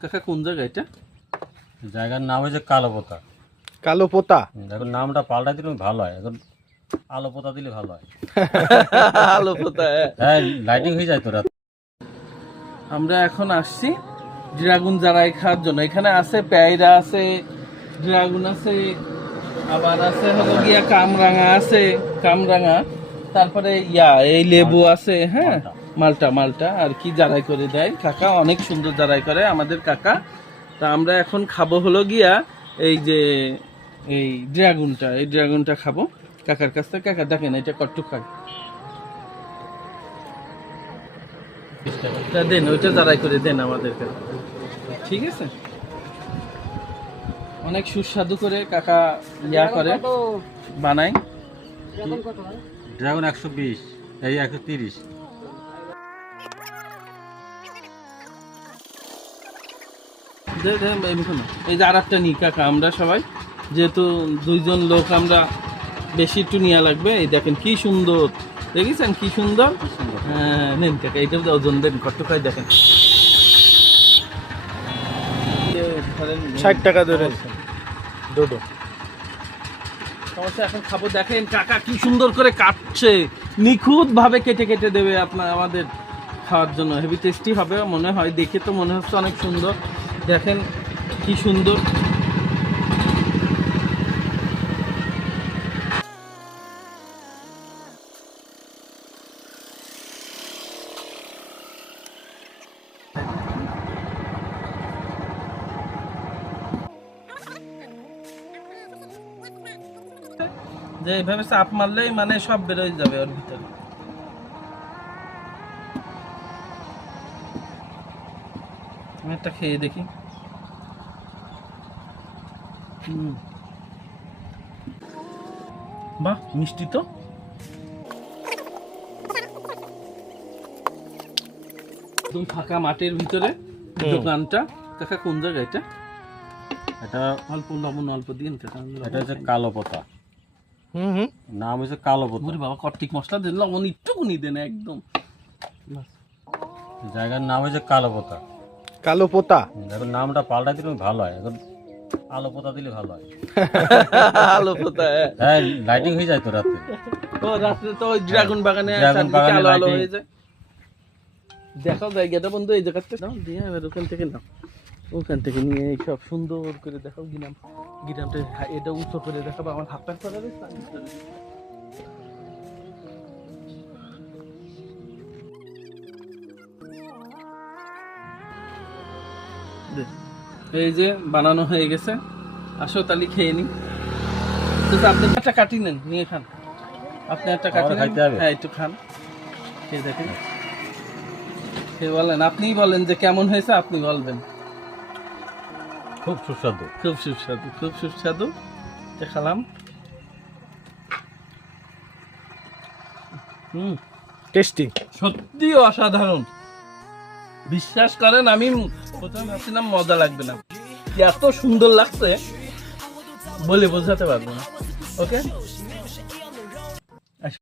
কাকা কোন জায়গা এটা? জায়গার নাম হচ্ছে কালোপোতা। কালোপোতা। এখন নামটা পাল্টাই দিলে ভালো হয়, এখন আলোপোতা দিলে ভালো হয়। আলোপোতা। হ্যাঁ, লাইটিং হয়ে যায় তো রাত। আমরা এখন আসছি ড্রাগন জারাই খাওয়ার জন্য। এখানে আছে পেয়ারা আছে, ড্রাগন আছে, আবার আছে হলো গিয়া কামরাঙা আছে, কামরাঙা, তারপরে এই লেবু আছে, হ্যাঁ মালটা মালটা আর কি জারাই করে দেয় কাকা, অনেক সুন্দর জারাই করে আমাদের কাকা। তা আমরা এখন খাবো হলো গিয়া এই যে এই ড্রাগনটা খাবো কাকার কাছ থেকে। কাকা দেখেন এটা কট্টু খাই, দেন ওইটা জারাই করে দেন আমাদেরকে, ঠিক আছে? অনেক সুস্বাদু করে কাকা করে বানাই। ড্রাগন 120, এই 130। এই যে আর একটা নি কাকা, আমরা সবাই যেহেতু দুইজন লোক, আমরা বেশি একটু নেওয়া লাগবে। এই দেখেন কি সুন্দর, দেখেছেন কি সুন্দর? হ্যাঁ নেন কাকা, এইটা ওজন দেন কত খাই দেখেন। 60 টাকা ধরে দুটো সমস্যা। এখন খাবো, দেখেন কাকা কি সুন্দর করে কাটছে, নিখুঁত ভাবে কেটে কেটে দেবে আপনার আমাদের খাওয়ার জন্য। হেভি টেস্টি হবে মনে হয়, দেখে তো মনে হচ্ছে অনেক সুন্দর। দেখেন কি সুন্দর। যে এইভাবে চাপ মারলেই মানে সব বেরোয় যাবে ওর ভিতরে। আমি একটা খেয়ে দেখি। বাহ মিষ্টি তো। একদম ফাঁকা মাঠের ভিতরে দোকানটা। কাকা কোন জায়গা এটা? এটা অল্প লবণ অল্প দিন কাকা। এটা হচ্ছে কালোপোতা। নাম হচ্ছে কালোপোতা। ওরে বাবা, কর্তিক মশলা দেন, লবণ একটুকুনি দেন একদম। জায়গার নাম হচ্ছে কালোপোতা। কালোপোতা। এখন নামটা পাল্টাই দিলে ভালো হয়, এখন আলোপোতা দিলে ভালো হয়। আলোপোতা। হ্যাঁ, লাইটিং হয়ে যায় তো রাতে। তো রাত্রে তো ওই ড্রাগন বাগানে আলো আলো হয়ে যায়। দেখাও জায়গাটা বন্ধু, এই জায়গাতে নাও দিয়ে এবার ওখান থেকে নাও, ওখান থেকে নিয়ে এই সব সুন্দর করে দেখাও। গিরামটা এটা উঁচু করে দেখাবো, আমার হাত প্যান্ট পরা রয়েছে। এই যে বানানো হয়ে গেছে, আসো তালি খেয়ে নি। আপনি একটা কাটি নেন, নিয়ে খান। আপনি একটা কাটি নেন, হ্যাঁ একটু খান, খেয়ে দেখেন, খেয়ে বলেন। আপনিই বলেন যে কেমন হয়েছে, আপনি বলবেন। খুব সুস্বাদু, খুব সুস্বাদু, খুব সুস্বাদু। খেলাম। টেস্টি, সত্যি অসাধারণ। বিশ্বাস করেন, আমি প্রথমে ভাবছিলাম মজা লাগবে না, এত সুন্দর লাগছে বলে বোঝাতে পারবো না। ওকে।